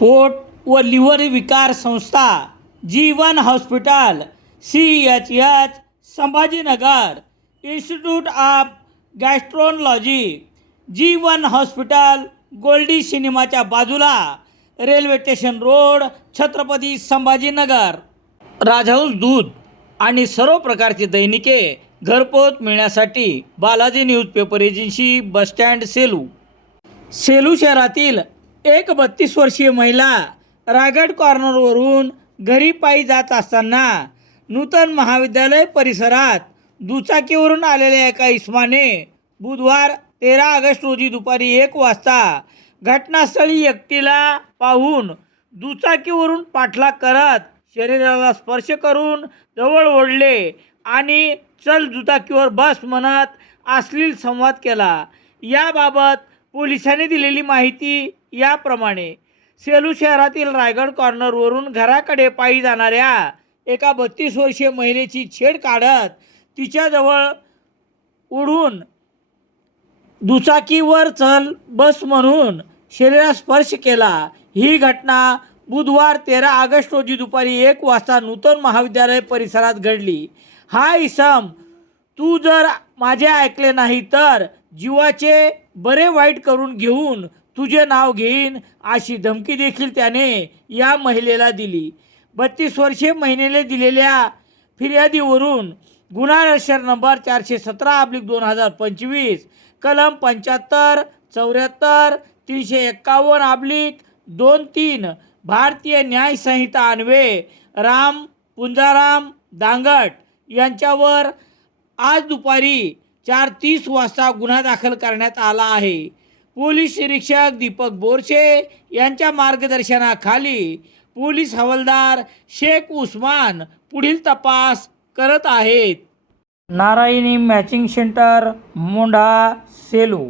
पोट व लिव्हर विकार संस्था Jeevan hospital C H H Sambhajinagar institute of gastroenterology Jeevan hospital Goldie सिनेमाच्या बाजूला railway station road Chhatrapati Sambhajinagar. Rajhans दूध आणि सर्व प्रकारची दैनिके घरपोच मिळण्यासाठी Balaji newspaper agency bus stand Selu. Selu शहरातील एक बत्तीस वर्षीय महिला रायगड कॉर्नरवरून घरी पायी जात असताना नूतन महाविद्यालय परिसरात दुचाकीवरून आलेल्या एका इस्माने बुधवार तेरा ऑगस्ट रोजी दुपारी एक वाजता घटनास्थळी एकटीला पाहून दुचाकीवरून पाठलाग करत शरीराला स्पर्श करून जवळ ओढले आणि चल दुचाकीवर बस म्हणत अश्लील संवाद केला. याबाबत पोलिसांनी दिलेली माहिती याप्रमाणे सेलू शहरातील रायगड कॉर्नरवरून घराकडे पायी जाणाऱ्या एका बत्तीस वर्षीय महिलेची छेड काढत तिच्याजवळ उडून दुचाकीवर चल बस म्हणून शरीरात स्पर्श केला. ही घटना बुधवार तेरा ऑगस्ट रोजी दुपारी एक वाजता नूतन महाविद्यालय परिसरात घडली. हा इसम तू जर माझे ऐकले नाही तर जीवाचे बरे वाईट करून घेऊन तुझे नाव घेईन अशी धमकी देखील त्याने या महिलेला दिली. बत्तीस वर्षे महिलेने दिलेल्या फिर्यादीवरून गुन्हा रजिस्टर नंबर चारशे सतरा अब्लिक दोन हजार पंचवीस कलम पंच्याहत्तर चौऱ्याहत्तर तीनशे एक्कावन्न अब्लिक दोन तीन भारतीय न्याय संहिता राम पुंजाराम दांगट यांच्यावर आज दुपारी चार तीस वाजता गुन्हा दाखल करण्यात आला आहे. पोलीस निरीक्षक दीपक बोरशे यांच्या मार्गदर्शनाखाली पोलीस हवालदार शेख उस्मान पुढील तपास करत आहेत. Narayani matching centre Mondha Selu